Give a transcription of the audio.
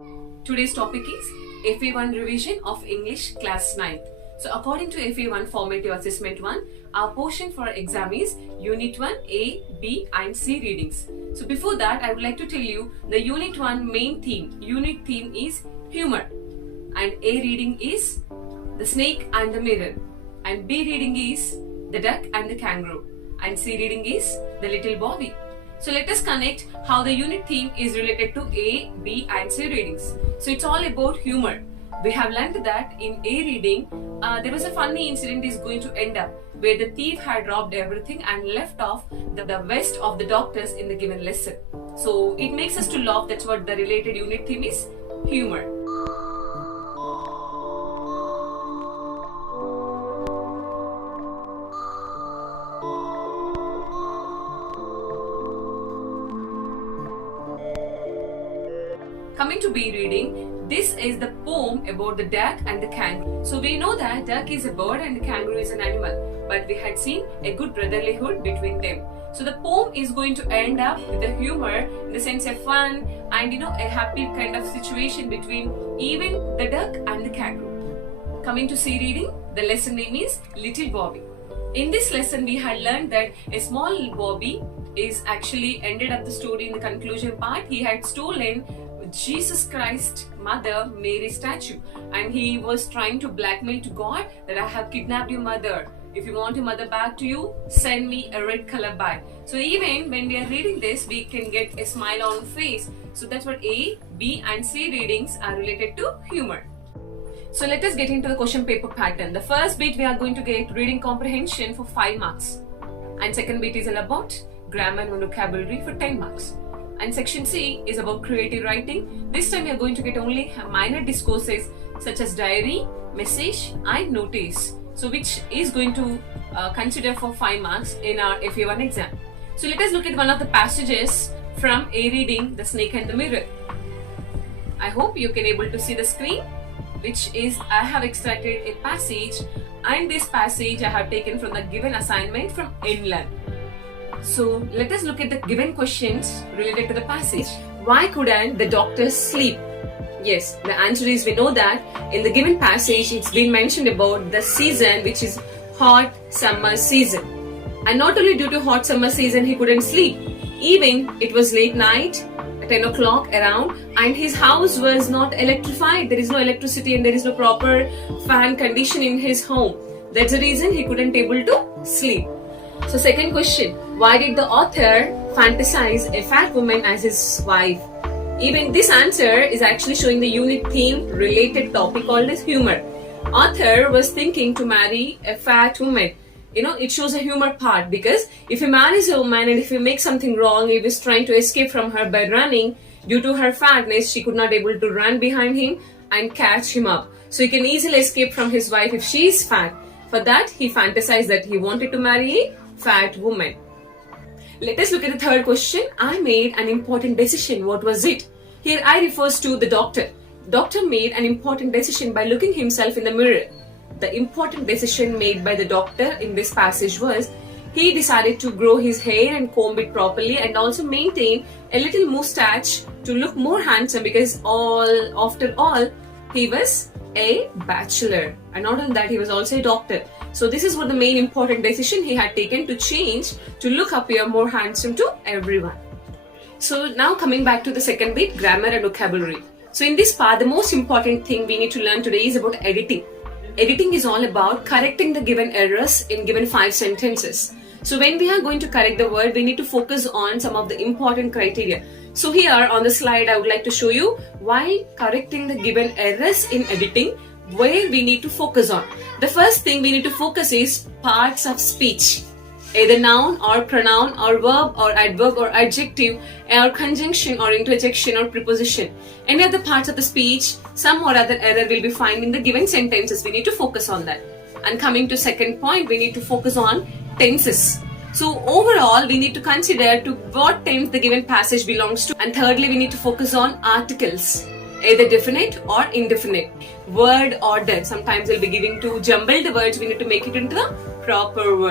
Today's topic is FA1 revision of English class 9th. So according to FA1 formative assessment 1, our portion for exam is Unit 1 A, B and C readings. So before that I would like to tell you the Unit 1 main theme. Unit theme is humor, and A reading is the snake and the mirror, and B reading is the duck and the kangaroo, and C reading is the little Bobby. So let us connect how the unit theme is related to A, B and C readings. So it's all about humor. We have learned that in A reading, there was a funny incident is going to end up where the thief had robbed everything and left off the vest of the doctors in the given lesson. So it makes us to laugh. That's what the related unit theme is, humor. Coming to B reading, this is the poem about the duck and the kangaroo. So we know that duck is a bird and the kangaroo is an animal, but we had seen a good brotherlyhood between them. So the poem is going to end up with the humor in the sense of fun and a happy kind of situation between even the duck and the kangaroo. Coming to C reading, the lesson name is Little Bobby. In this lesson we had learned that a small Bobby is actually ended up the story in the conclusion part. He had stolen Jesus Christ Mother Mary statue, and he was trying to blackmail to God that I have kidnapped your mother. If you want your mother back to you, send me a red color bag. So even when we are reading this, we can get a smile on face. So that's what A, B and C readings are related to humor. So let us get into the question paper pattern. The first bit we are going to get reading comprehension for 5 marks, and second bit is all about grammar and vocabulary for 10 marks. And section C is about creative writing. This time we are going to get only minor discourses such as diary, message and notice. So which is going to consider for 5 marks in our FA1 exam. So let us look at one of the passages from A reading, The Snake and the Mirror. I hope you can able to see the screen, which is I have extracted a passage, and this passage I have taken from the given assignment from NLearn. So let us look at the given questions related to the passage. Why couldn't the doctor sleep? Yes, the answer is we know that in the given passage it's been mentioned about the season, which is hot summer season. And not only due to hot summer season he couldn't sleep, even it was late night, 10 o'clock around, and his house was not electrified. There is no electricity and there is no proper fan condition in his home. That's the reason he couldn't able to sleep. So second question, why did the author fantasize a fat woman as his wife? Even this answer is actually showing the unit theme related topic called as humor. Author was thinking to marry a fat woman. It shows a humor part, because if he marries a woman and if he makes something wrong, he was trying to escape from her by running. Due to her fatness, she could not able to run behind him and catch him up. So he can easily escape from his wife if she is fat. For that, he fantasized that he wanted to marry a fat woman. Let us look at the third question. I made an important decision. What was it? Here I refers to the doctor. Doctor made an important decision by looking himself in the mirror. The important decision made by the doctor in this passage was he decided to grow his hair and comb it properly, and also maintain a little moustache to look more handsome, because after all he was a bachelor, and not only that he was also a doctor. So this is what the main important decision he had taken, to change to look appear more handsome to everyone. So now coming back to the second bit, grammar and vocabulary. So in this part, the most important thing we need to learn today is about editing. Editing is all about correcting the given errors in given 5 sentences. So when we are going to correct the word, we need to focus on some of the important criteria. So here on the slide, I would like to show you why correcting the given errors in editing, where we need to focus on. The first thing we need to focus is parts of speech. Either noun or pronoun or verb or adverb or adjective or conjunction or interjection or preposition. Any other parts of the speech, some or other error will be found in the given sentences. We need to focus on that. And coming to second point, we need to focus on tenses. So overall, we need to consider to what tense the given passage belongs to. And thirdly, we need to focus on articles, either definite or indefinite, word order. Sometimes we'll be giving two jumbled words. We need to make it into the proper word.